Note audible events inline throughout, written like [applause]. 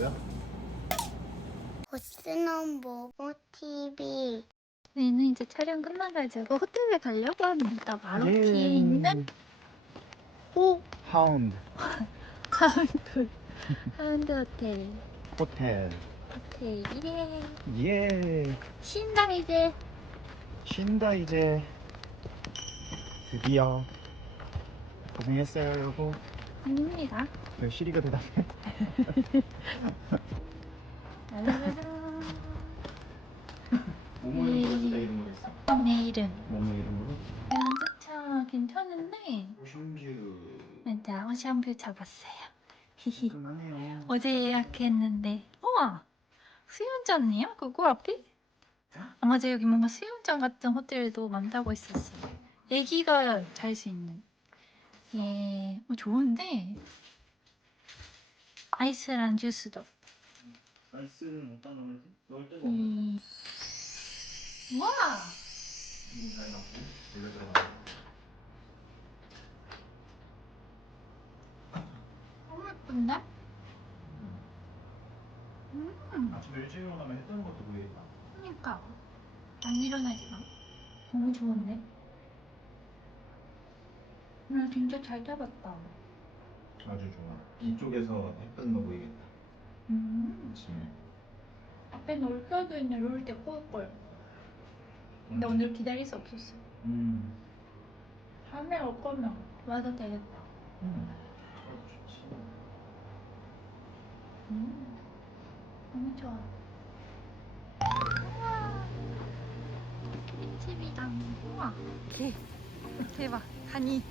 뭐야? 보스는 모모 TV. 저희는 이제 촬영 끝나가지고 호텔에 가려고 합니다. 마로키에 예. 있는 오 하운드 하운드 하운드 호텔 호텔. 호텔 예 예. 쉰다 이제 쉰다 이제. 드디어 고생했어요 여보. 아닙니다. 왜 시리가 대답해? 예. 이름으로 진짜 이름으로 했어. 내일은 모모 이름으로? 연주차 괜찮은데 오션뷰. 일단 호시안뷰 잡았어요. 히히. 어제 예약했는데 우와 수영장이요? 그거 앞에? 아 맞아 여기 뭔가 수영장 같은 호텔도 많다고 있었어요. 애기가 잘 수 있는. 예, 어, 좋은데 아이스랑 주스도. 날씨는 어디다 넣을지? 넣을 데가 음. 와, 이잘 넣고 원래 들어가. 너무 예쁜데? 음, 아침 일찍 일어나면 해 뜨는 것도 보이겠다. 그러니까 안 일어나지 마. 너무 좋은데? 나 진짜 잘 잡았다. 아주 좋아. 이쪽에서 거 보이겠다. 음. 아침에. 앞에 놀 켜도 있는 롤때 뽑을 근데 오늘 기다릴 수 없었어. 음. 다음에 올 거면 와도 되겠다. 음. 좋지. 음. 너무 좋아. 우와. 집이다. 우와. 개. 대박. 가니.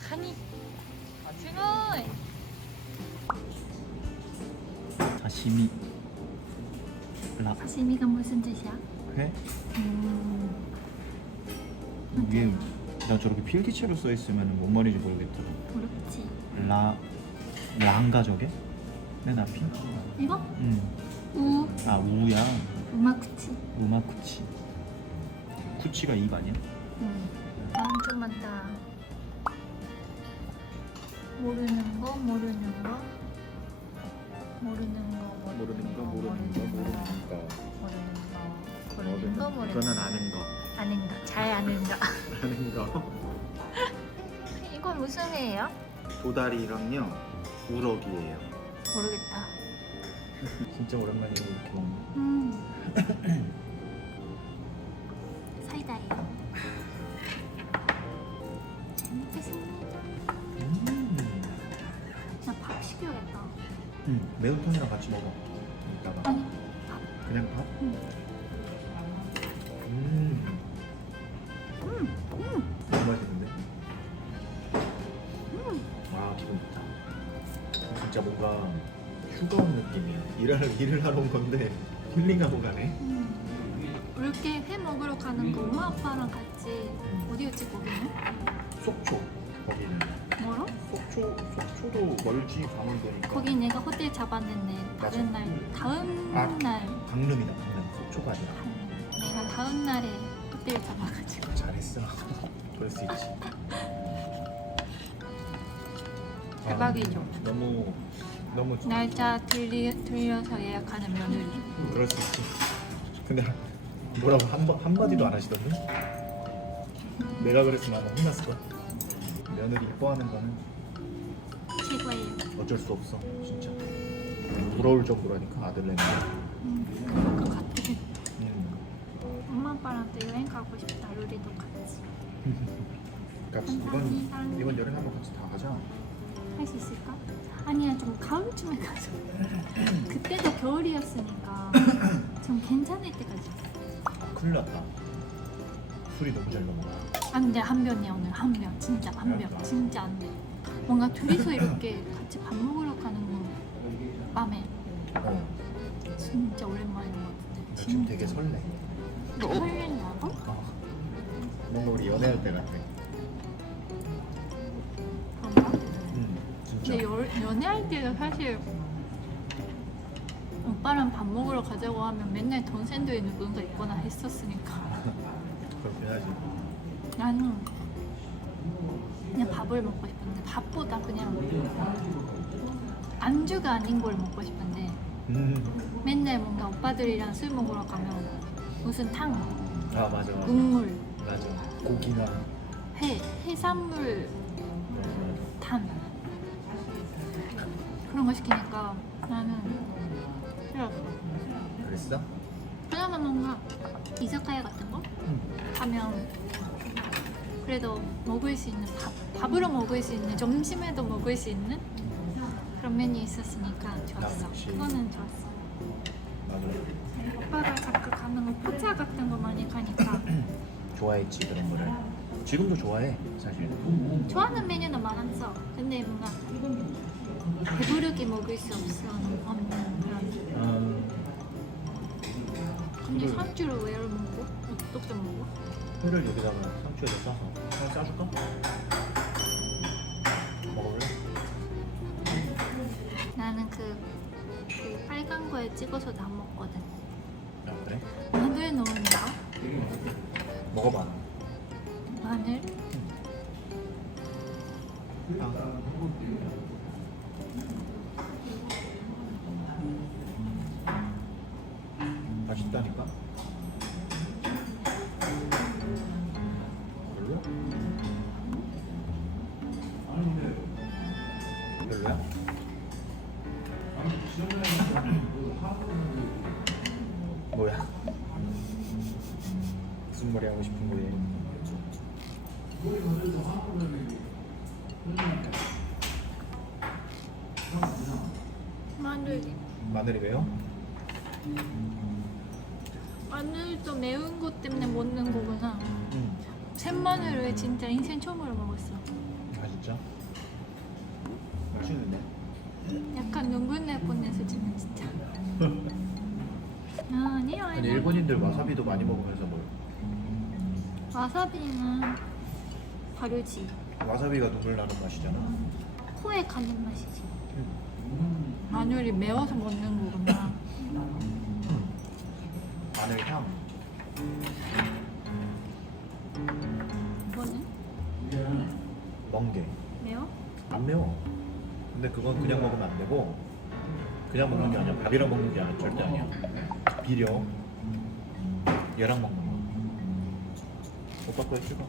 가니. 아, 즐거워. 사시미. 라. 사시미가 무슨 뜻이야? 회? 음. 이게 나 저렇게 필기체로 써 있으면 뭔 말인지 모르겠더라. 어렵지. 라. 랑가 저게? 맨 앞이? 이거? 음. 우. 아 우야. 우마쿠치. 우마쿠치. 쿠치가 입 아니야? 응. 다음 좀 많다. 모르는 거, 모르는 거. 모르는 거, 모르는 거, 모르는 거, 모르는 거, 모르는 거, 모르는 거, 아는 거. 아는 거, 잘 아는 거. 아는 거. [laughs] 이거 무슨 회예요? 도다리랑요 우럭이에요. 모르겠다. [laughs] 진짜 오랜만에 이렇게 먹는. 음. [laughs] 사이다예요. 음, 매운탕이랑 같이 먹어. 이따가 아니, 밥. 그냥 밥. 응. 음. 음, 음, 너무 맛있는데? 음. 와 기분 좋다. 진짜 뭔가 휴가 온 느낌이야. 일을 일을 하러 온 건데 힐링하고 가네. 음. 이렇게 회 먹으러 가는 거 엄마 아빠랑 같이 어디였지 거기는? 속초 거기는 뭐로? 속초 속초도 멀지 가면 되니까. 거기 내가 호텔 잡았는데 다른 맞아. 날 다음 아. 날 강릉이다 강릉 속초가 아니라. 내가 다음 날에 호텔 잡아가지고 잘했어. [laughs] 그럴 수 있지. 대박이죠. 아, 너무 너무 날짜 들리, 들려서 예약하는 며느리 그럴 수 있지. 근데 뭐라고 한 번 한마디도 안 하시던데? 내가 그랬으면 아마 혼났을 거야. 며느리 이뻐하는 거는 최고예요. 어쩔 수 없어, 진짜. 부러울 정도라니까 아들 내는 게. 음, 그럴 것 같아. 음. 엄마 아빠랑 또 여행 가고 싶다. 루리도 같이 [laughs] 같이 이번 감사합니다. 이번 여름 한번 같이 다 가자. 할 수 있을까? 아니야 좀 가을쯤에 가자. [laughs] 그때도 겨울이었으니까 [laughs] 좀 괜찮을 때까지. 큰일 났다. 술이 너무 잘 넘어가. 안 돼, 한 변이야, 오늘. 한 변. 진짜, 한 변. 진짜 안 돼. 뭔가 둘이서 이렇게 같이 밥 먹으러 가는 거, 밤에. 어. 진짜 오랜만인 것 같은데. 나 지금 되게 설레. 설렌다고? 어. 뭔가 우리 연애할 때 같아. 그런가? 음, 진짜. 근데 여, 연애할 때는 사실 오빠랑 밥 먹으러 가자고 하면 맨날 돈 샌드에 누군가 있거나 했었으니까 [laughs] 그렇게 해야지. 나는 그냥 밥을 먹고 싶은데 밥보다 그냥 안 안주가 아닌 걸 먹고 싶은데 음. 맨날 뭔가 오빠들이랑 술 먹으러 가면 무슨 탕, 아 맞아 맞아. 국물, 맞아. 고기나. 회, 해산물 탄 그런 거 시키니까 나는 싫었어. 그랬어? 그나마 뭔가 이자카야 같은 거 응. 가면 그래도 먹을 수 있는 밥, 밥으로 먹을 수 있는 점심에도 먹을 수 있는 그런 메뉴 있었으니까 좋았어. 그거는 좋았어. 맞아. 오빠가 자꾸 가는 거 포차 같은 거 많이 가니까 [clears throat] 좋아했지 그런 거를. 지금도 좋아해 사실. 좋아하는 메뉴는 많았어. 근데 뭔가 배부르게 먹을 수 없어 없는 그런. 아, 근데 그래. 상주를 왜 먹고? 어떻게 먹어? 회를 여기다가 상추에다 싸서 하나 싸줄까? 먹어볼래? 나는 그, 그 빨간 거에 찍어서 다 먹거든. 아 그래? 마늘 넣는다? 먹어봐. 마늘. 마늘이 왜요? 마늘도 매운 것 때문에 먹는 거구나. 응. 생마늘을 진짜 인생 처음으로 먹었어. 아 진짜? 맛있는데? 약간 눈물 날 뻔했어 지금 진짜. [laughs] 아, 아니야. 아니 일본인들 와사비도 많이 먹으면서 뭘 와사비는 다르지. 와사비가 눈물 나는 맛이잖아 코에 가는 맛이지. 마늘이 매워서 먹는 거구나. 마늘 향. 이거는 멍게. 매워? 안 매워. 근데 그건 그냥 먹으면 안 되고 그냥 먹는 게 아니야. 밥이랑 먹는 게 아니야. 절대 아니야. 비려. 얘랑 먹는 거. 오빠 거에 찍어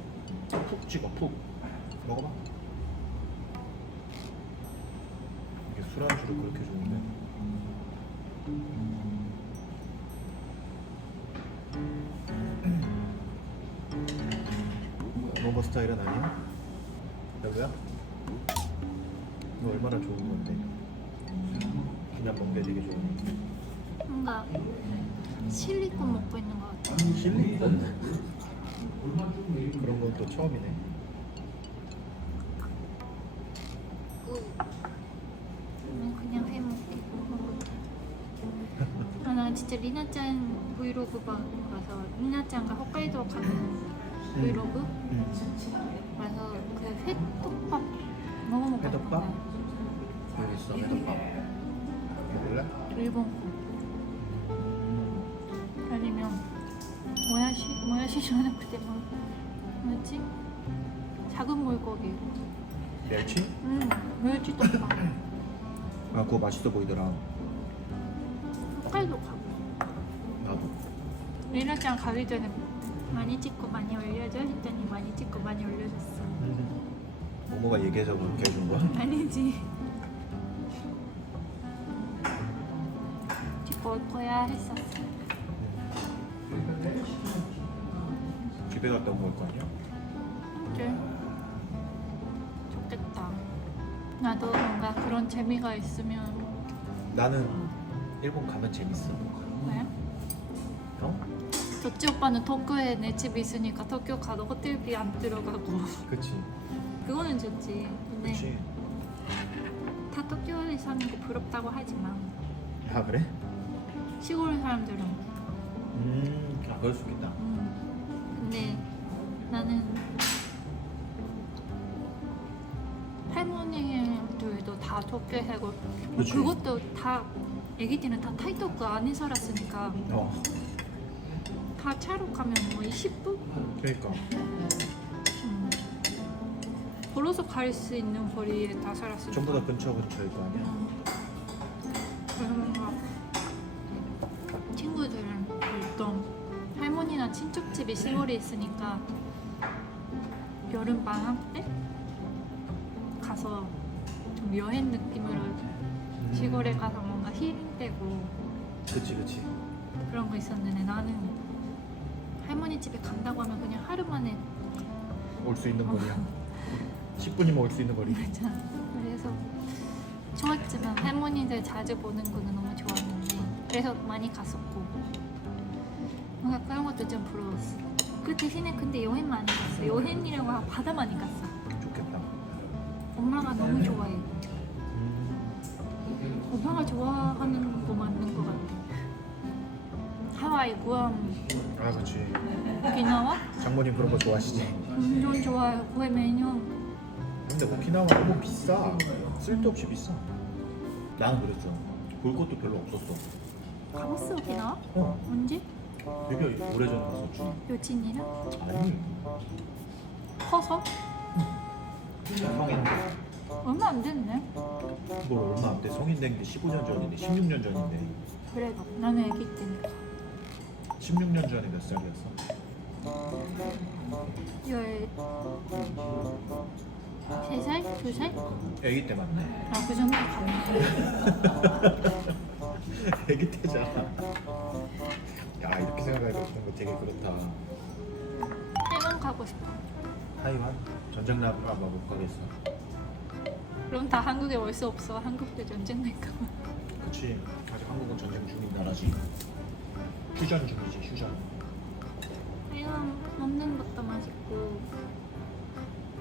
푹 찍어. 푹. 먹어봐 술안주로 그렇게 좋은데 로버 스타일은 아니야? 별로야? 이거 얼마나 좋은 건데 그냥 먹기 되게 좋은데 뭔가 실리콘 먹고 있는 것 같아. 실리콘? 그런 건 또 처음이네 저는 그냥 회 먹고. 아, 나 진짜 리나짱 브이로그 봐- 봐서 리나짱과 홋카이도 가는 브이로그? 응. 봐서 그 회덮밥 먹어먹고 회덮밥? 여기 있어 회덮밥. 먹을래? 일본 거. 아니면 모야시 모야시 좋아하는 그때 뭐 뭐였지? 작은 물고기. 멸치? 음 멸치덮밥 아 그거 맛있어 보이더라. 홋카이도 가고. 나도. 리나짱 가기 전에 많이 찍고 많이 올려줘? 했더니 많이 찍고 많이 올려줬어. 모모가 얘기해서 그렇게 해준 거야? [laughs] 아니지. 찍고 올 거야 했었어. 집에 갔다 온 걸 거 아니야? 그래 나도 뭔가 그런 재미가 있으면 나는 일본 가면 재밌어. 왜? 어? 도치 오빠는 도쿄에 내 집 있으니까 도쿄 가도 호텔비 안 들어가고. 그치. 그거는 좋지. 근데 그치. 다 도쿄에 사는 거 부럽다고 하지만 아 그래? 시골 사람들은. 음 아, 그럴 수 있겠다. 음. 근데 나는 할머니들도 다 도쿄에 살고 그치. 그것도 다 애기 때는 다 타이토크 안에 살았으니까 어 다 차로 가면 뭐 20분? 그러니까 음. 걸어서 갈 수 있는 거리에 다 살았으니까 전부 다 근처 근처일 거 아니야? 음. 그래서 뭔가 친구들은 보통 할머니나 친척집이 시골에 있으니까 여름 방학 때 가서 좀 여행 느낌으로 시골에 가서 뭔가 힐링되고 그치 그치 그런 거 있었는데 나는 할머니 집에 간다고 하면 그냥 하루 만에 올 수 있는 거리야 [laughs] 10분이면 올 수 있는 거리 맞아. 그래서 좋았지만 할머니들 자주 보는 거는 너무 좋았는데 그래서 많이 갔었고 뭔가 그런 것도 좀 부러웠어. 그 대신에 근데 여행 많이 갔어. 여행이라고 하고 바다 많이 갔어. 엄마가 너무 좋아해. 음, 엄마가 좋아하는 거 맞는 것 같아. 하와이, 구암, 아 그치 오키나와 장모님 그런 거 좋아하시지 완전 좋아요. 거의 매년 근데 오키나와 너무 비싸 쓸데없이 비싸 난 그랬어 볼 것도 별로 없었어 가봤어 오키나와? 어 언제? 되게 오래전에 갔었지 여친이랑? 아니 커서? 성인 얼마 안 됐네. 뭐 얼마 안 돼. 성인 된 게 15년 전인데 16년 전인데. 그래도 나는 애기 때니까. 16년 전에 몇 살이었어? 열... 세 살? 두 살? 애기 때 만네. 아 그 정도 갔네 애기 때잖아. 야 이렇게 생각하니까 그런 거 되게 그렇다. 해외 가고 싶어 타이완? 전쟁 나가 못 가겠어 그럼 다 한국에 올 수 없어. 한국도 전쟁 날까 봐 그치. 아직 한국은 전쟁 중인 나라지. 휴전 중이지 휴전. 해외 먹는 것도 맛있고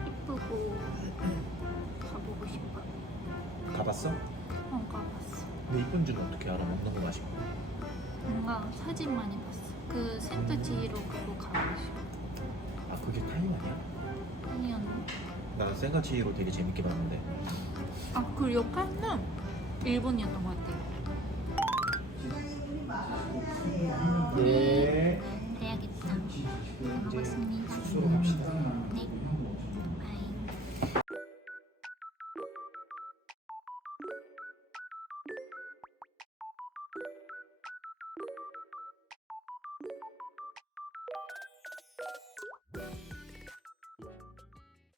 이쁘고 가보고 싶어. 가봤어? 어 가봤어. 근데 이쁜 줄은 어떻게 알아? 먹는 거 맛있고. 뭔가 사진 많이 봤어. 그 센터지로 그거 가고 싶어. 아 그게 타이완이야? 나 생가치로 되게 재밌게 봤는데. 아 그 역할은 일본이었던 것 같아요. 네. 해야겠다. 잘 먹었습니다